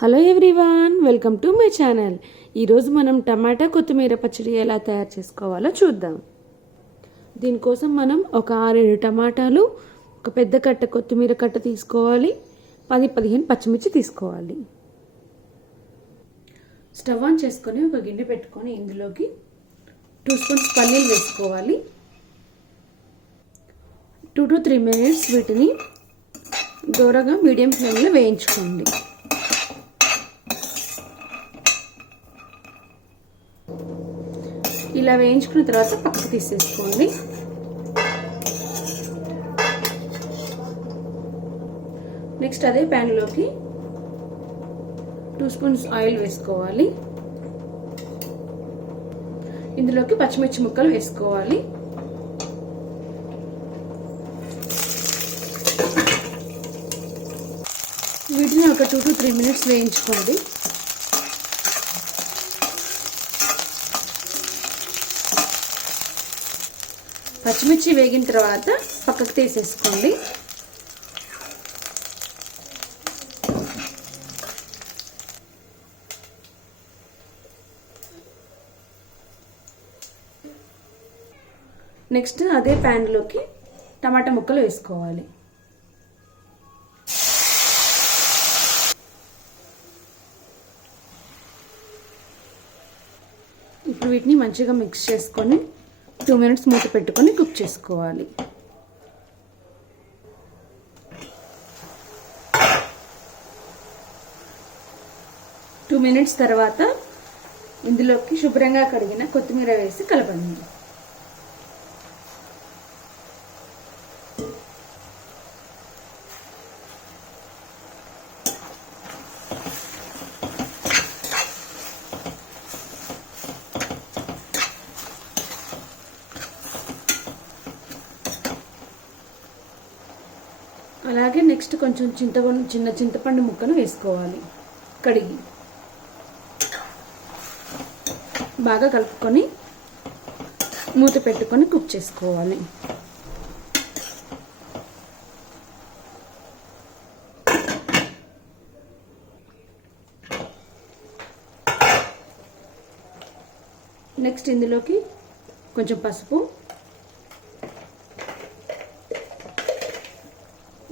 Hello everyone, welcome to my channel. ఈరోజు మనం టమాటా కొత్తిమీర పచ్చడి ఎలా తయారు చేసుకోవాలో చూద్దాం. దీనికోసం మనం ఒక 6-7 టమాటాలు, ఒక పెద్ద కట్ట కొత్తిమీర కట్ట తీసుకోవాలి. 10-15 పచ్చిమిర్చి తీసుకోవాలి. స్టవ్ ఆన్ చేసుకొని ఒక గిన్నె పెట్టుకొని ఇందులోకి 2 స్పూన్స్ పల్లీలు వేసుకోవాలి. 2 to 3 minutes వీటిని దూరగా మీడియం ఫ్లేమ్లో వేయించుకోండి. ఇలా వేయించుకున్న తర్వాత పక్కకు తీసేసుకోండి. నెక్స్ట్ అదే ప్యాన్లోకి 2 స్పూన్స్ ఆయిల్ వేసుకోవాలి. ఇందులోకి పచ్చిమిర్చి ముక్కలు వేసుకోవాలి. వీటిని ఒక 2 to 3 minutes వేయించుకోండి. పచ్చిమిర్చి వేగిన తర్వాత పక్కకు తీసేసుకోండి. నెక్స్ట్ అదే ప్యాన్లోకి టమాటా ముక్కలు వేసుకోవాలి. ఇప్పుడు వీటిని మంచిగా మిక్స్ చేసుకొని 2 minutes మూత పెట్టుకొని కుక్ చేసుకోవాలి. టూ మినిట్స్ తర్వాత ఇందులోకి శుభ్రంగా కడిగిన కొత్తిమీర వేసి కలపండి. అలాగే నెక్స్ట్ కొంచెం చిన్న చింతపండు ముక్కను వేసుకోవాలి. కడిగి బాగా కలుపుకొని మూత పెట్టుకొని కుక్ చేసుకోవాలి. నెక్స్ట్ ఇందులోకి కొంచెం పసుపు,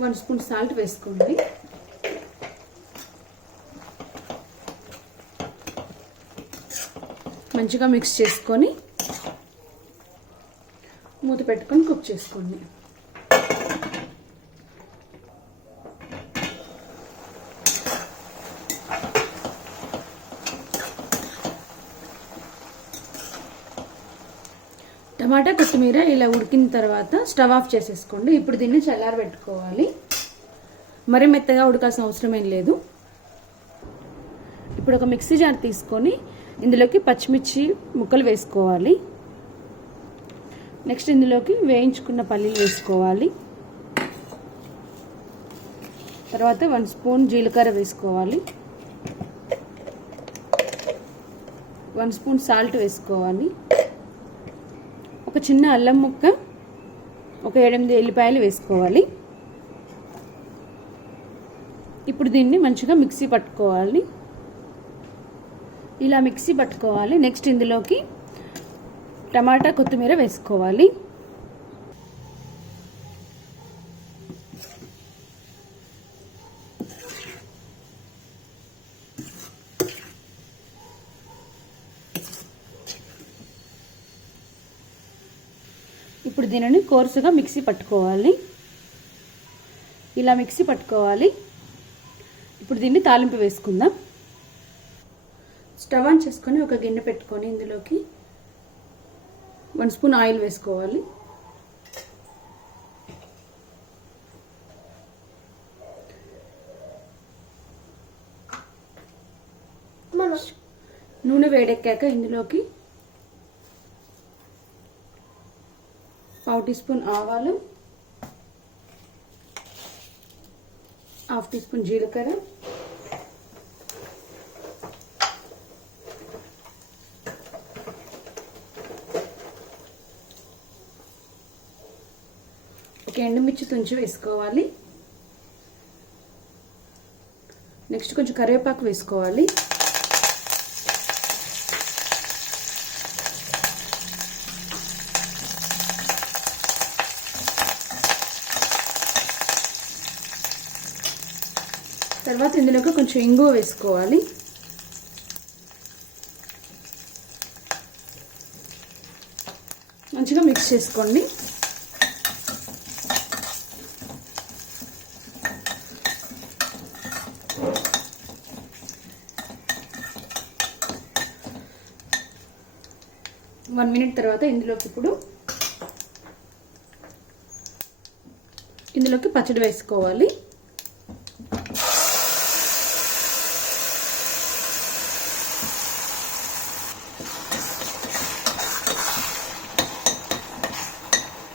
1 స్పూన్ సాల్ట్ వేసుకోండి. మంచిగా మిక్స్ చేసుకొని మూత పెట్టుకొని కుక్ చేసుకోండి. టమాటా కొత్తిమీర ఇలా ఉడికిన తర్వాత స్టవ్ ఆఫ్ చేసేసుకోండి. ఇప్పుడు దీన్ని చల్లారబెట్టుకోవాలి. మరీ మెత్తగా ఉడకాల్సిన అవసరం ఏం లేదు. ఇప్పుడు ఒక మిక్సీ జార్ తీసుకొని ఇందులోకి పచ్చిమిర్చి ముక్కలు వేసుకోవాలి. నెక్స్ట్ ఇందులోకి వేయించుకున్న పల్లీలు వేసుకోవాలి. తర్వాత 1 స్పూన్ జీలకర్ర వేసుకోవాలి. 1 స్పూన్ సాల్ట్ వేసుకోవాలి. ఒక చిన్న అల్లం ముక్క, ఒక 7-8 ఎల్లిపాయలు వేసుకోవాలి. ఇప్పుడు దీన్ని మంచిగా మిక్సీ పట్టుకోవాలి. ఇలా మిక్సీ పట్టుకోవాలి. నెక్స్ట్ ఇందులోకి టమాటా కొత్తిమీర వేసుకోవాలి. ఇప్పుడు దీనిని కోర్సుగా మిక్సీ పట్టుకోవాలి. ఇలా మిక్సీ పట్టుకోవాలి. ఇప్పుడు దీన్ని తాలింపు వేసుకుందాం. స్టవ్ ఆన్ చేసుకొని ఒక గిన్నె పెట్టుకొని ఇందులోకి 1 స్పూన్ ఆయిల్ వేసుకోవాలి. నూనె వేడెక్కాక ఇందులోకి 1/2 టీ స్పూన్ ఆవాలు, 1/2 టీ స్పూన్ జీలకర్ర, ఒక ఎండుమిర్చి తుంచి వేసుకోవాలి. నెక్స్ట్ కొంచెం కరివేపాకు వేసుకోవాలి. తర్వాత ఇందులోకి కొంచెం ఇంగువ వేసుకోవాలి. మంచిగా మిక్స్ చేసుకోండి. వన్ మినిట్ తర్వాత ఇందులోకి పచ్చడి వేసుకోవాలి.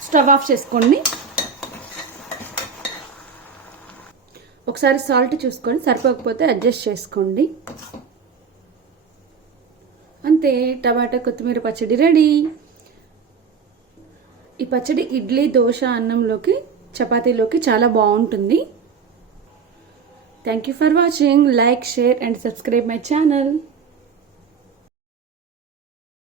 స్టవ్ ఆఫ్ చేసుకోండి. ఒకసారి సాల్ట్ చూసుకొని సరిపోకపోతే అడ్జస్ట్ చేసుకోండి. అంతే, టమాటా కొత్తిమీర పచ్చడి రెడీ. ఈ పచ్చడి ఇడ్లీ, దోశ, అన్నంలోకి, చపాతీలోకి చాలా బాగుంటుంది. Thank you for watching. Like, share and subscribe my channel.